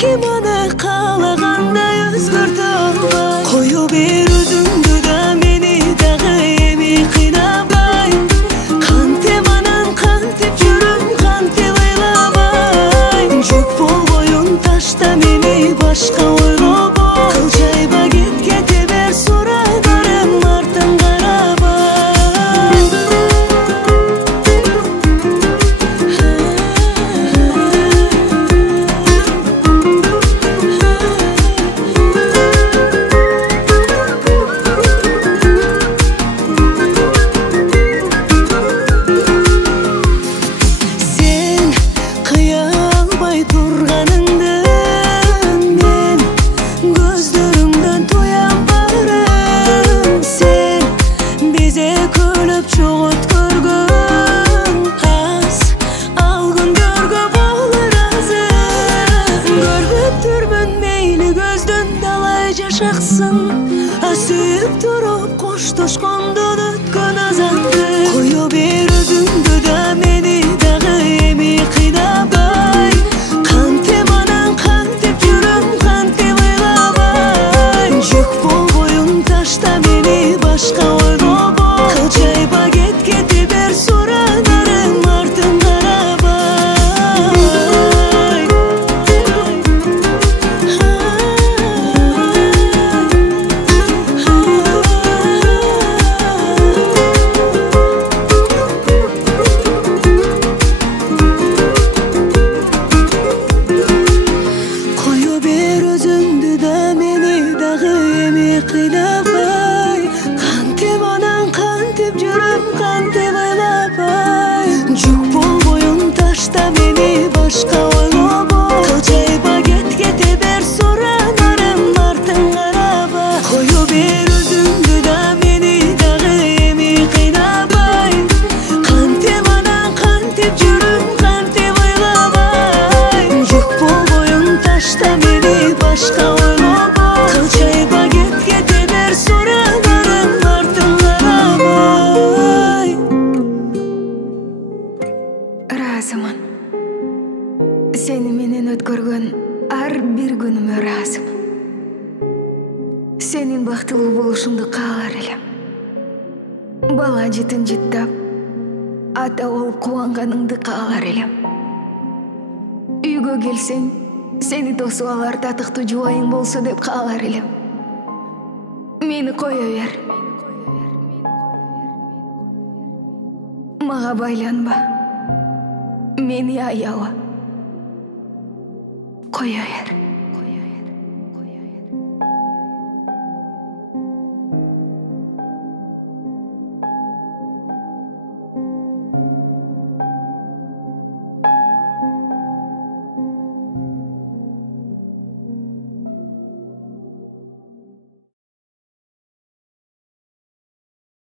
kim аны каалагандай өзгөртө албай. Коюп бер өзүңдү да мени дагы эми кыйнабай. Кантип анан кантип жүрөм, кантип ыйлабай. Жүк болбоюн ташта мени башка ойлобой. Кыл жайба кете бер сурадарым артын карабай. Сен кыя албай турганыңды мен көздөрүңдөн туям барым. Сен бизе күлүп чогут көргөн аз ал күндөргө болор азыр. Көрүп турмун мейли көздөн далай жашаксың, сүйүп туруп коштошкондон өткөн азанды. Коюп бер өзүңдү да мени дагы эми кыйнабай. Кантип анан кантип жүрөм, кантип ыйлабай. Жүк болбоюн ташта мени башка ойлобой. Кыл жайба кете бер сурадарым артын карабай. Коюп бер өзүңдү да мени дагы эми кыйнабай. Кантип анан кантип жүрөм, кантип ыйлабай. Жүк болбоюн ташта мени башка ойлобой. Кыл жайба кете бер сурадарым артын карабай. Коюп бер өзүңдү да мени дагы эми кыйнабай. Кантип анан кантип жүрөм, кантип ыйлабай. Жүк болбоюн ташта мени башка ойлобой. Кыл жайба кете бер сурадарым артын карабай. Ыраазымын. Сени менен өткөргөн ар бир күнүмө ыраазымын. Сенин бактылуу болушуңду каалар элем. Бала жытын жыттап, ата болуп кубанганыңды каалар элем. Үйгө келсең, сени тосуп алар татыктуу жубайың болсо деп каалар элем. Мени кое бер. Мага байланба. Мени аяба. Кое бер.